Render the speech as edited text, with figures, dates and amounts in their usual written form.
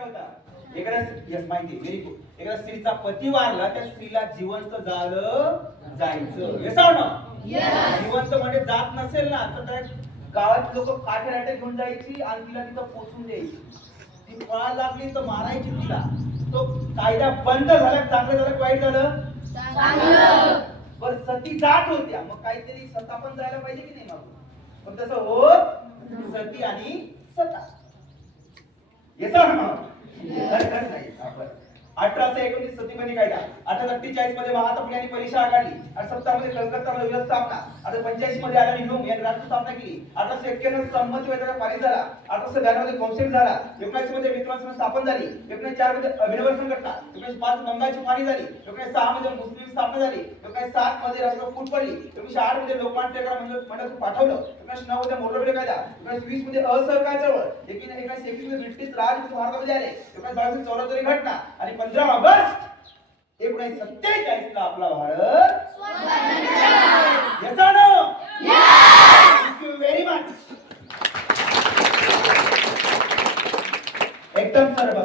एखाद्या माहिती very good. एखाद्या स्त्रीचा पती वारला त्या स्त्रीला जिवंत जायचं जिवंत म्हणजे जात नसेल ना तर गावात लोक काठ्याराटे घेऊन जायची आणि तिला तिथं पोचून द्यायची. ती पळा लागली तर मारायची तिला. तो कायदा बंद झाला. चांगलं झालं वाईट झालं बरं. सती जात होत्या मग काहीतरी सता पण जायला पाहिजे की नाही. मग पण तसं होत सती आणि सता येतं. 1819 सतीमणी कायदा. 1848 मध्ये महात्मा परिषद आघाडी. 1870 मध्ये कलकत्ता मध्ये स्थापना. 1885 मध्ये आदानी ह्यूम यांनी राष्ट्र स्थापना केली. 1891 संमती वेतनाचा पारित झाला. 1892 मध्ये कौन्सिल झाला. 19 मध्ये विद्वान स्थापन झाली. 1904 मध्ये अभिनव संघटना. 1905 बंगालची फाळी झाली. 1906 मध्ये मुस्लिम स्थापना झाली. 1907 मध्ये राष्ट्र फूट पडली. 1908 मध्ये लोकमान्य टिळकांना मंडळातून पाठवलं. 1909 मध्ये मोरडोबे कायदा. 1920 मध्ये असहकार चळवळ. 1921 मध्ये ब्रिटिश राज भारतामध्ये आले. 1922 चौऱ्याहत्तरी घटना आणि 15 ऑगस्ट 1947 ला आपला Bharat thank you very much. एकदम सरळ बसा.